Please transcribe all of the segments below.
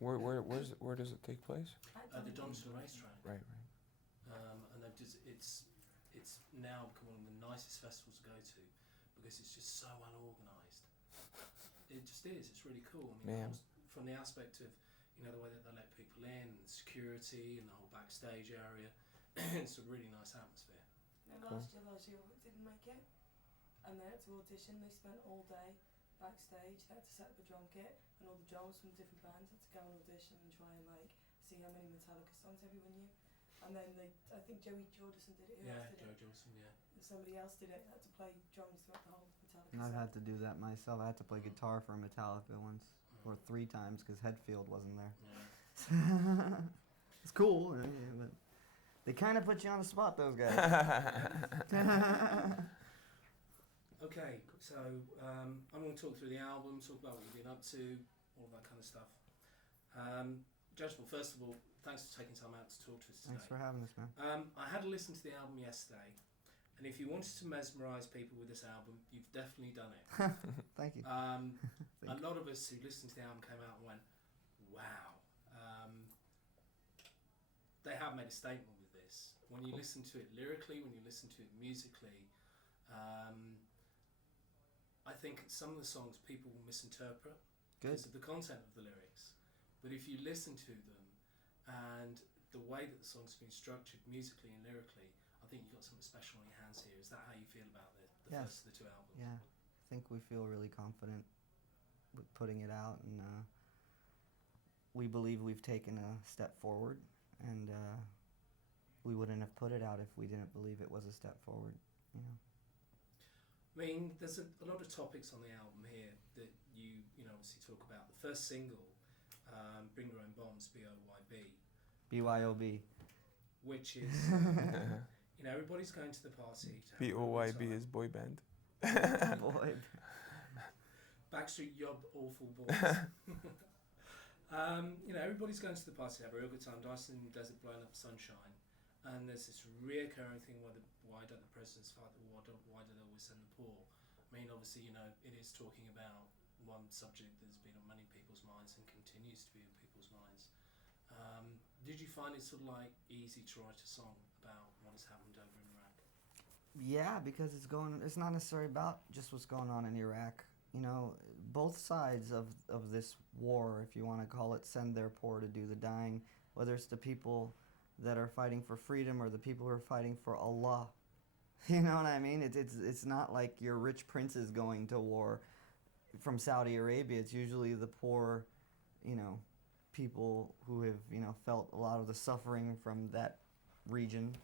Where does it take place? At the Donington racetrack. Right. And it's now become one of the nicest festivals to go to because it's just so unorganised. It just is. It's really cool. I mean, from the aspect of the way that they let people in, and the security, and the whole backstage area. It's a really nice atmosphere. And last year didn't make it, and they had to audition. They spent all day backstage. They had to set up a drum kit, and all the drummers from different bands had to go and audition and try and see how many Metallica songs everyone knew. And then I think Joey Jordison did it. Joey Jordison, yeah. And somebody else did it. Had to play drums throughout the whole Metallica. And I've had to do that myself. I had to play guitar for Metallica once, or 3 times, because Hetfield wasn't there. Yeah. It's cool, but they kind of put you on the spot, those guys. Okay, so I'm going to talk through the album, talk about what you've been up to, all of that kind of stuff. Judgeable, first of all, thanks for taking time out to talk to us today. Thanks for having us, man. I had a listen to the album yesterday, and if you wanted to mesmerise people with this album, you've definitely done it. Thank you. A lot of us who listened to the album came out and went, wow. They have made a statement with this. When you listen to it lyrically, when you listen to it musically, I think some of the songs people will misinterpret because of the content of the lyrics. But if you listen to them and the way that the songs have been structured musically and lyrically, I think you've got something special on your hands here. Is that how you feel about the first of the 2 albums? Yeah, I think we feel really confident with putting it out, and we believe we've taken a step forward, and we wouldn't have put it out if we didn't believe it was a step forward, I mean, there's a lot of topics on the album here that you obviously talk about. The first single, Bring Your Own Bombs, B-O-Y-B. BYOB. Which is, everybody's going to the party. B-O-Y-B is boy band. Boy. Backstreet Yob, Awful Boys. Everybody's going to the party to have a real good time, dancing in the desert, blowing up sunshine. And there's this reoccurring thing why don't the presidents fight the war? Why do they always send the poor? I mean, obviously, it is talking about one subject that's been on many people's minds and continues to be on people's minds. Did you find it sort of easy to write a song about what has happened over in Iraq? Yeah, because it's not necessarily about just what's going on in Iraq. Both sides of this war, if you want to call it, send their poor to do the dying, whether it's the people that are fighting for freedom or the people who are fighting for Allah. You know what I mean? It's not like your rich princes going to war from Saudi Arabia. It's usually the poor, people who have, felt a lot of the suffering from that region.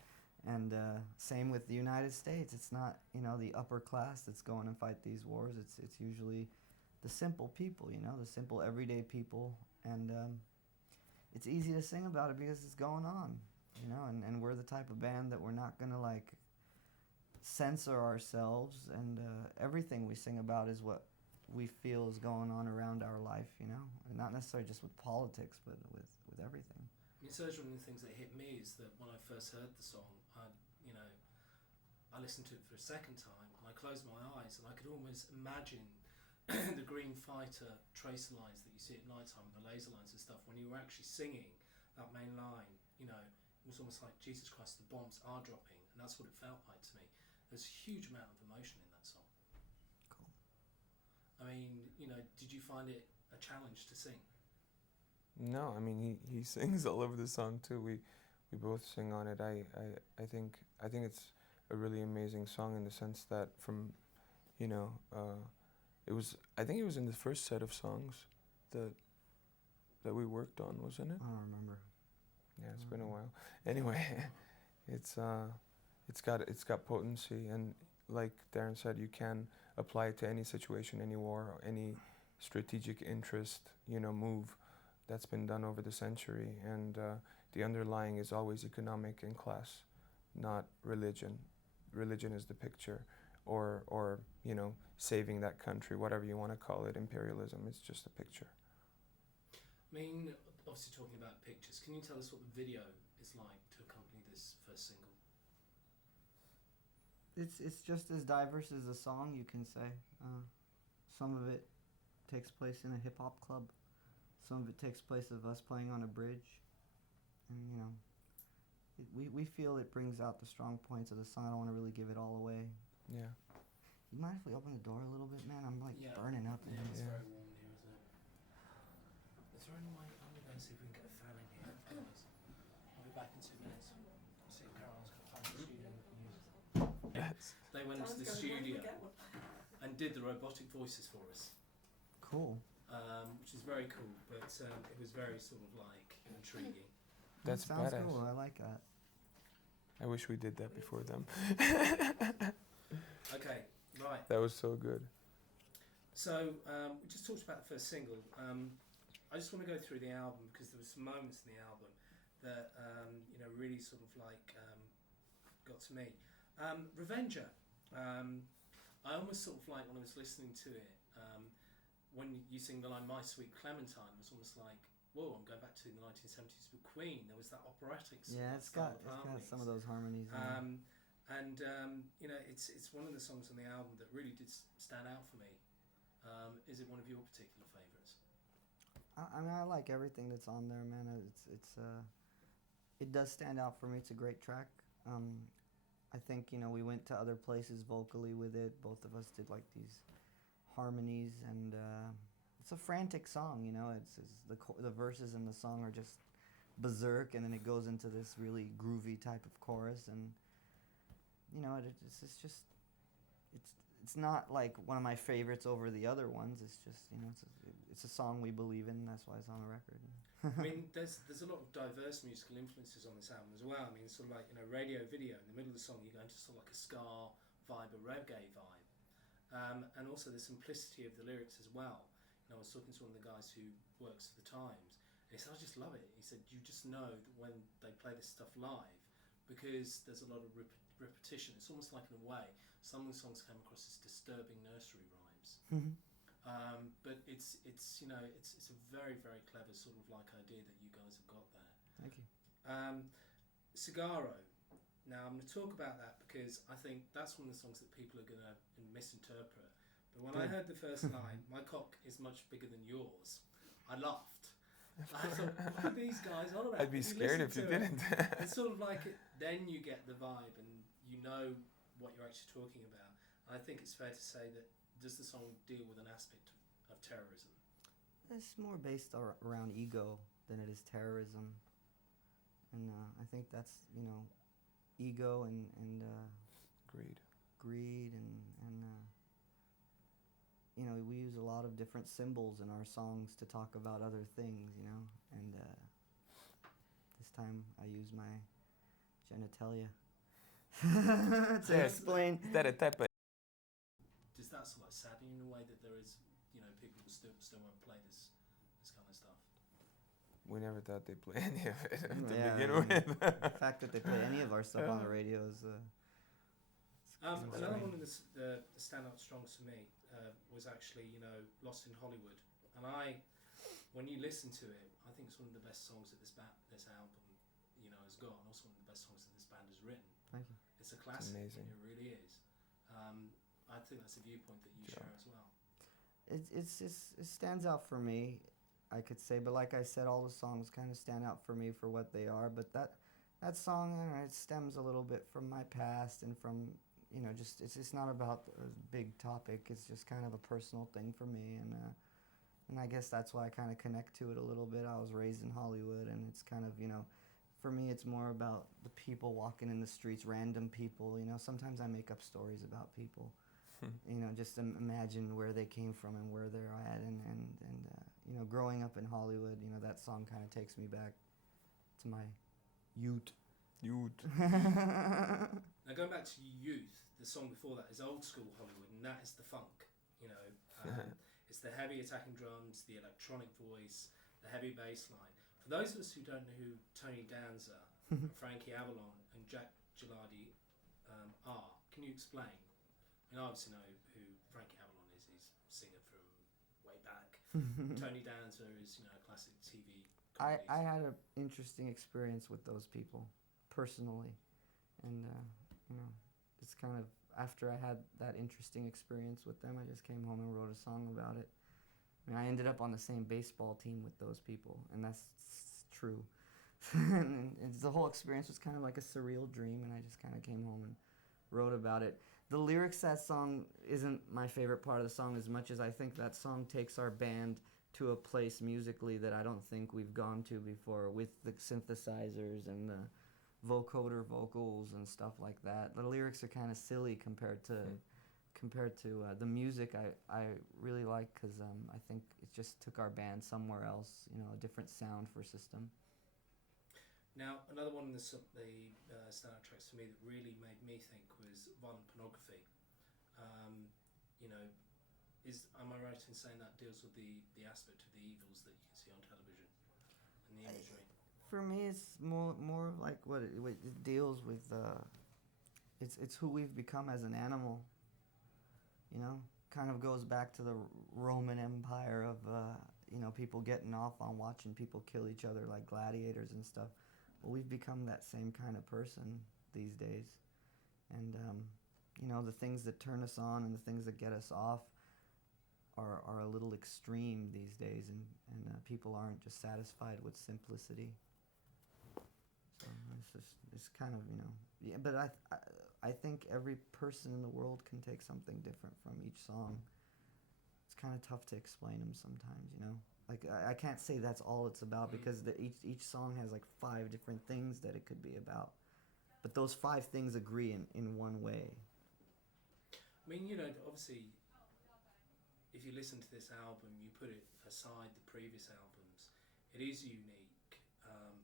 And same with the United States. It's not, the upper class that's going to fight these wars. It's usually the simple people, the simple everyday people. And it's easy to sing about it because it's going on, and we're the type of band that we're not going to censor ourselves, and everything we sing about is what we feel is going on around our life, and not necessarily just with politics, but with everything. I mean, Serj, one of the things that hit me is that when I first heard the song, I listened to it for a second time, and I closed my eyes, and I could almost imagine the green fighter tracer lines that you see at night time, the laser lines and stuff. When you were actually singing that main line, it was almost like, Jesus Christ, the bombs are dropping, and that's what it felt like to me. There's a huge amount of emotion in that song. Cool. I mean, did you find it a challenge to sing? No, I mean he sings all over the song too. We both sing on it. I think it's a really amazing song in the sense that I think it was in the first set of songs that we worked on, wasn't it? I don't remember. Yeah, it's been a while. Anyway, it's got potency, and like Daron said, you can apply it to any situation, any war, or any strategic interest, move that's been done over the century, and the underlying is always economic and class, not religion. Religion is the picture, or saving that country, whatever you want to call it, imperialism. It's just a picture. I mean, obviously talking about pictures, can you tell us what the video is like to accompany this first single? It's just as diverse as the song, you can say. Some of it takes place in a hip-hop club. some of it takes place of us playing on a bridge, and you know, we feel it brings out the strong points of the song. I don't want to really give it all away. Yeah. You mind if we open the door a little bit, man? I'm like Yeah. burning up. Yeah, it's Yeah. very warm here, isn't it? Is there any way? I'm going to go and see if we can get a fan in here. Otherwise, I'll be back in 2 minutes. See if Carol's got a fan in the studio we can use. That's They went into the Dan's going, studio "Where'd we get one?" and did the robotic voices for us, Cool. which is very cool. But it was very sort of like intriguing. That's Sounds badass. cool. I like that. I wish we did that before them. Okay, right. That was so good. So we just talked about the first single. I just want to go through the album because there were some moments in the album that you know really sort of like got to me. Revenger. I almost sort of like when I was listening to it, when you sing the line "My Sweet Clementine," it was almost like, whoa, I'm going back to the 1970s with Queen. There was that operatic. Yeah, it's got some of those harmonies. And you know, it's one of the songs on the album that really did stand out for me. Is it one of your particular favourites? I mean, I like everything that's on there, man. It does stand out for me. It's a great track. I think, you know, we went to other places vocally with it. Both of us did like these harmonies, and it's a frantic song. You know, it's the verses in the song are just berserk, and then it goes into this really groovy type of chorus, and you know, it's not like one of my favorites over the other ones. It's just, you know, it's a song we believe in, and that's why it's on the record. I mean, there's a lot of diverse musical influences on this album as well. I mean, sort of like, you know, radio video in the middle of the song, you go into sort of like a ska vibe, a reggae vibe, and also the simplicity of the lyrics as well. You know, I was talking to one of the guys who works for the Times, and he said, I just love it. He said, you just know that when they play this stuff live, because there's a lot of repetition, it's almost like, in a way, some of the songs came across as disturbing nursery rhymes. But it's you know, it's a very, very clever sort of like idea that you guys have got there. Thank you. Cigaro. Now I'm going to talk about that because I think that's one of the songs that people are going to misinterpret. But when I heard the first line, "My cock is much bigger than yours," I laughed. I thought, what are these guys on about? I'd be scared if you didn't. It's sort of like then you get the vibe and you know what you're actually talking about. And I think it's fair to say that does the song deal with an aspect of terrorism? It's more based around ego than it is terrorism, and I think that's, you know, ego and greed and you know, we use a lot of different symbols in our songs to talk about other things, you know, and this time I use my genitalia to explain. That a type of Does that sort of like sadden you in a way that there is, you know, people who still won't play this kind of stuff? we never thought they'd play any of it to Yeah, begin I mean, with. the fact that they play any of our stuff on the radio is Another one of the standout songs for me was actually, you know, Lost in Hollywood. And when you listen to it, I think it's one of the best songs that this album, you know, has got, and also one of the best songs that this band has written. Thank you. It's a classic. amazing. It really is. I think that's a viewpoint that you share as well. It stands out for me, I could say, but like I said, all the songs kind of stand out for me for what they are. But that song, I don't know, it stems a little bit from my past and from, you know, just it's not about a big topic. It's just kind of a personal thing for me, and I guess that's why I kind of connect to it a little bit. I was raised in Hollywood, and it's kind of, you know, for me, it's more about the people walking in the streets, random people. You know, sometimes I make up stories about people. You know, just imagine where they came from and where they're at, and you know, growing up in Hollywood, you know, that song kind of takes me back to my youth. Now going back to Youth, the song before that is old school Hollywood, and that is the funk. You know, it's the heavy attacking drums, the electronic voice, the heavy bass line. For those of us who don't know who Tony Danza, Frankie Avalon, and Jack Gilardi are, can you explain? I mean, I obviously know who Frankie Avalon is. He's a singer from way back. Tony Danza is, you know, a classic TV comedy. I had an interesting experience with those people, personally, and you know, it's kind of after I had that interesting experience with them, I just came home and wrote a song about it, I mean, I ended up on the same baseball team with those people, and that's true. And the whole experience was kind of like a surreal dream, and I just kind of came home and wrote about it. The lyrics of that song isn't my favorite part of the song as much as I think that song takes our band to a place musically that I don't think we've gone to before, with the synthesizers and the vocoder vocals and stuff like that. The lyrics are kind of silly compared to the music. I really like, because I think it just took our band somewhere else, a different sound for System. Now, another one of the standout tracks for me that really made me think was Violent Pornography. Am I right in saying that deals with the aspect of the evils that you can see on television and the imagery? For me, it's more like what it deals with. It's who we've become as an animal. Kind of goes back to the Roman Empire of people getting off on watching people kill each other like gladiators and stuff. Well, we've become that same kind of person these days, and the things that turn us on and the things that get us off are a little extreme these days, and people aren't just satisfied with simplicity. So it's kind of yeah. But I think every person in the world can take something different from each song. It's kind of tough to explain them sometimes, Like I can't say that's all it's about, because each song has like 5 different things that it could be about, but those 5 things agree in one way. I mean, obviously, if you listen to this album, you put it aside the previous albums, it is unique,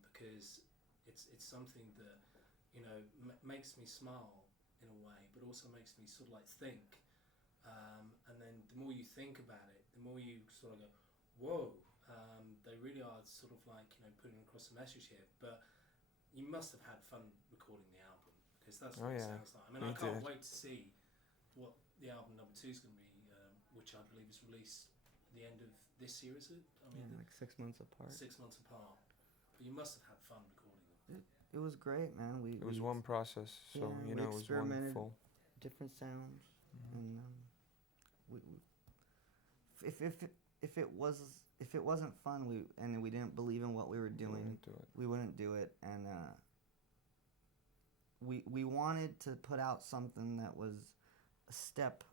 because it's something that makes me smile in a way, but also makes me sort of like think, and then the more you think about it, the more you sort of go, whoa, they really are sort of like putting across a message here. But you must have had fun recording the album, because that's what it sounds like. I mean, I can't wait to see what the album number 2 is going to be, which I believe is released at the end of this year, is it? I mean, like 6 months apart. 6 months apart. But you must have had fun recording them. It was great, man. It was one process, so we it was one full. Different sounds, and if it wasn't fun, we didn't believe in what we were doing, we wouldn't do it. And we wanted to put out something that was a step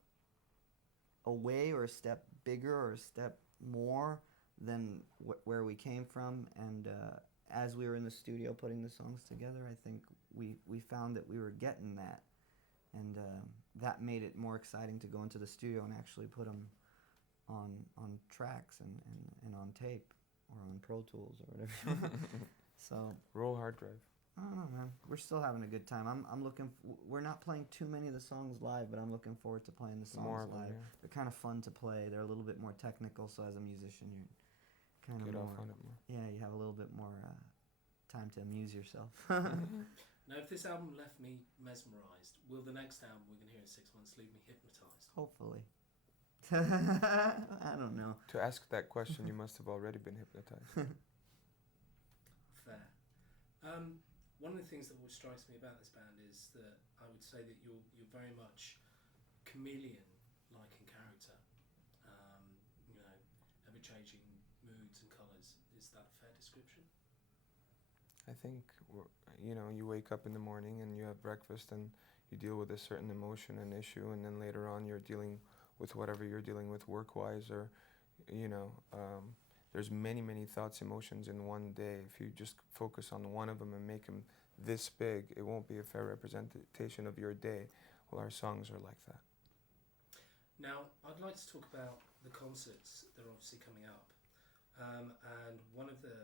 away, or a step bigger, or a step more than where we came from. And as we were in the studio putting the songs together, I think we found that we were getting that, and that made it more exciting to go into the studio and actually put them on tracks and on tape, or on Pro Tools or whatever. So roll hard drive. I don't know, man. We're still having a good time. I'm looking. We're not playing too many of the songs live, but I'm looking forward to playing the songs live. Yeah. They're kind of fun to play. They're a little bit more technical, so as a musician, you're kind of Get more. off on it more. Yeah, you have a little bit more time to amuse yourself. Now, if this album left me mesmerised, will the next album we're going to hear in 6 months leave me hypnotised? Hopefully. I don't know. To ask that question, you must have already been hypnotized. Fair. One of the things that strikes me about this band is that I would say that you're very much chameleon-like in character. Ever-changing moods and colours. Is that a fair description? I think, you wake up in the morning and you have breakfast and you deal with a certain emotion and issue, and then later on you're dealing with whatever you're dealing with work-wise, or, there's many, many thoughts, emotions in one day. If you just focus on one of them and make them this big, it won't be a fair representation of your day. Well, our songs are like that. Now, I'd like to talk about the concerts that are obviously coming up. And one of the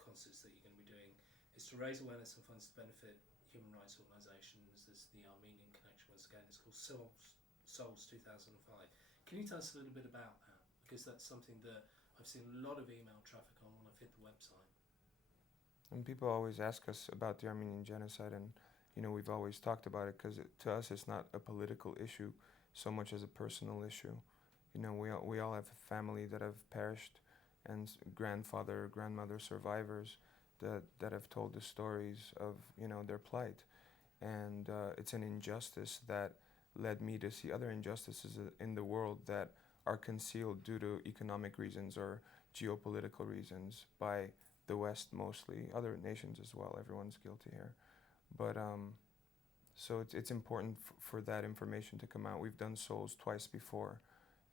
concerts that you're going to be doing is to raise awareness and funds to benefit human rights organisations. There's the Armenian connection once again. It's called Souls 2005. Can you tell us a little bit about that? Because that's something that I've seen a lot of email traffic on when I've hit the website. And people always ask us about the Armenian genocide, and we've always talked about it, because to us it's not a political issue so much as a personal issue. We all have a family that have perished, and grandfather, grandmother survivors that have told the stories of their plight, and it's an injustice that led me to see other injustices in the world that are concealed due to economic reasons or geopolitical reasons by the West mostly, other nations as well. Everyone's guilty here. But so it's important for that information to come out. We've done Souls twice before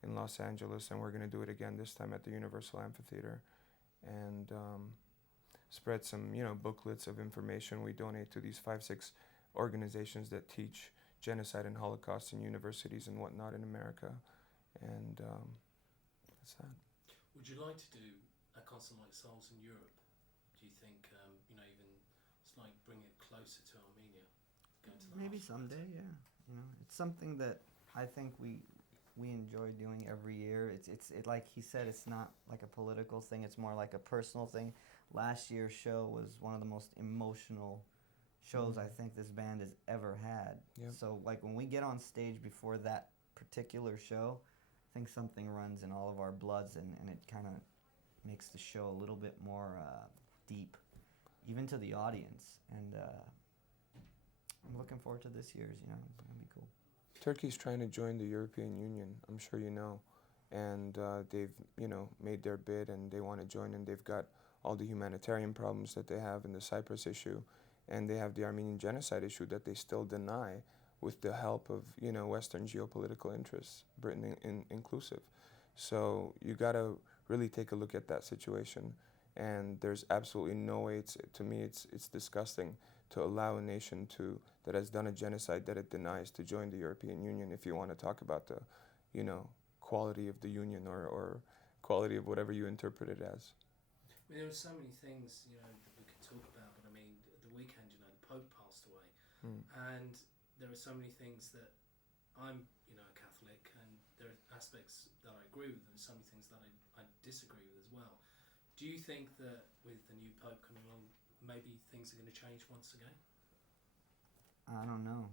in Los Angeles, and we're going to do it again this time at the Universal Amphitheater, and spread some, booklets of information. We donate to these 5-6 organizations that teach genocide and Holocaust in universities and whatnot in America, and that's that. Would you like to do a concert like Souls in Europe? Do you think, even it's like bring it closer to Armenia? Going to the Maybe house someday, yeah. It's something that I think we enjoy doing every year. It's like he said, it's not like a political thing. It's more like a personal thing. Last year's show was one of the most emotional shows I think this band has ever had. Yep. So like when we get on stage before that particular show, I think something runs in all of our bloods, and it kind of makes the show a little bit more deep, even to the audience. And I'm looking forward to this year's. It's gonna be cool. Turkey's trying to join the European Union, I'm sure you know, and they've, made their bid, and they want to join, and they've got all the humanitarian problems that they have in the Cyprus issue, and they have the Armenian genocide issue that they still deny with the help of, Western geopolitical interests, Britain inclusive. So you got to really take a look at that situation, and there's absolutely no way, to me it's disgusting to allow a nation that has done a genocide that it denies to join the European Union, if you want to talk about the, quality of the union or quality of whatever you interpret it as. I mean, there are so many things, that we could talk about, but I mean, the weekend, the Pope passed away, and there are so many things that I'm, a Catholic, and there are aspects that I agree with, and so many things that I disagree with as well. Do you think that with the new Pope coming along, maybe things are going to change once again? I don't know.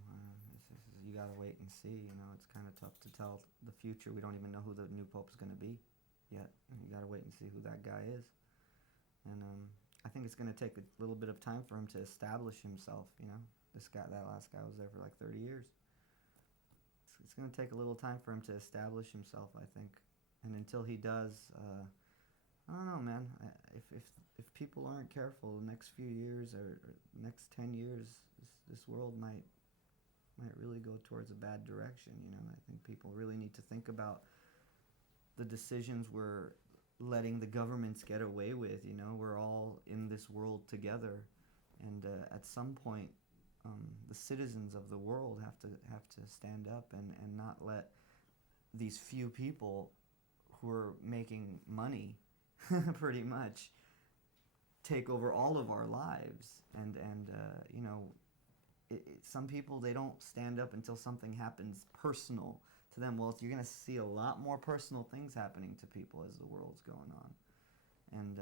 You gotta wait and see. It's kind of tough to tell the future. We don't even know who the new pope's going to be yet. You gotta wait and see who that guy is. And I think it's going to take a little bit of time for him to establish himself. That last guy was there for like 30 years. It's going to take a little time for him to establish himself, I think. And until he does, I don't know, man. If people aren't careful, the next few years or next 10 years, this world might really go towards a bad direction. I think people really need to think about the decisions we're letting the governments get away with. We're all in this world together, and at some point, the citizens of the world have to stand up and not let these few people who are making money pretty much take over all of our lives. And some people, they don't stand up until something happens personal to them. Well, you're going to see a lot more personal things happening to people as the world's going on. And,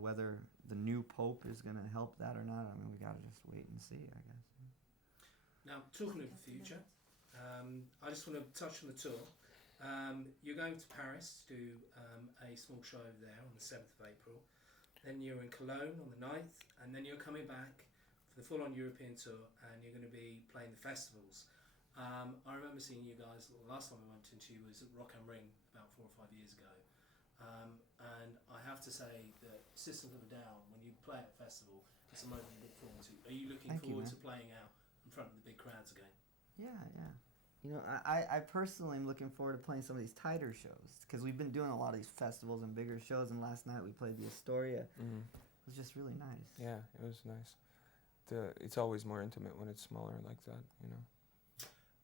whether the new pope is going to help that or not, we got to just wait and see, I guess. Now, talking of the future, I just want to touch on the tour. You're going to Paris to do a small show over there on the 7th of April. Then you're in Cologne on the 9th, and then you're coming back for the full-on European tour, and you're going to be playing the festivals. I remember seeing you guys, the last time I went into you was at Rock am Ring about 4 or 5 years ago. And I have to say that System of a Down, when you play at a festival, it's a moment you look forward to. Are you looking forward to playing out in front of the big crowds again? Yeah. I personally am looking forward to playing some of these tighter shows, because we've been doing a lot of these festivals and bigger shows, and last night we played the Astoria. It was just really nice. Yeah, it was nice. It's always more intimate when it's smaller like that,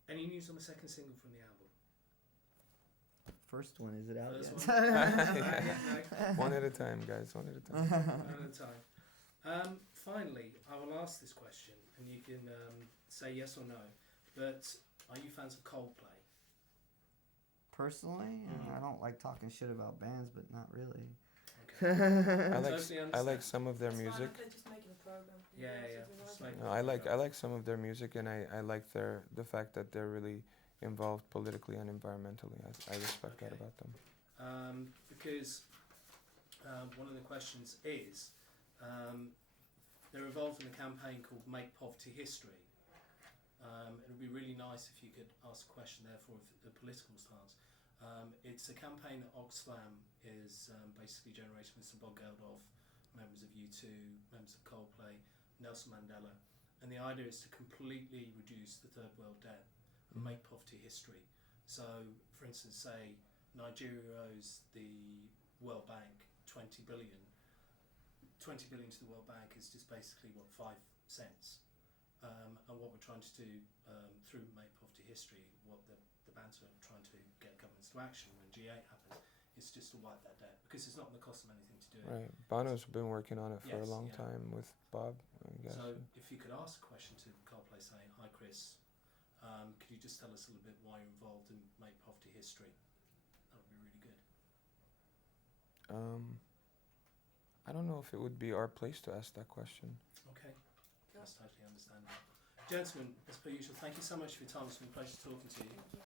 Any news on the second single from the album? First one, is it out First yet? One at a time, guys, one at a time. One at a time. Finally, I will ask this question, and you can say yes or no, but are you fans of Coldplay? Personally, I don't like talking shit about bands, but not really. Okay. I like some of their It's fine music. if they're just making a program. Just make No, I like some of their music, and I like the fact that they're really involved politically and environmentally. I respect that about them. Because one of the questions is, they're involved in a campaign called Make Poverty History. It would be really nice if you could ask a question there for the political stance. It's a campaign that Oxfam is basically generating with some Bob Geldof, members of U2, members of Coldplay, Nelson Mandela, and the idea is to completely reduce the third world debt and make poverty history. So, for instance, say Nigeria owes the World Bank 20 billion. 20 billion to the World Bank is just basically, 5 cents. And what we're trying to do through Make Poverty History, what the banter are trying to get governments to action when G8 happens, is just to wipe that debt, because it's not going to cost them anything to do it. Right. Bono's been working on it for a Yes, long yeah. time with Bob, I guess. So if you could ask a question to Coldplay saying, "Hi Chris, could you just tell us a little bit why you're involved in Make Poverty History?" That would be really good. I don't know if it would be our place to ask that question. Okay, that's totally understandable. Gentlemen, as per usual, thank you so much for your time. It's been a pleasure talking to you. Thank you.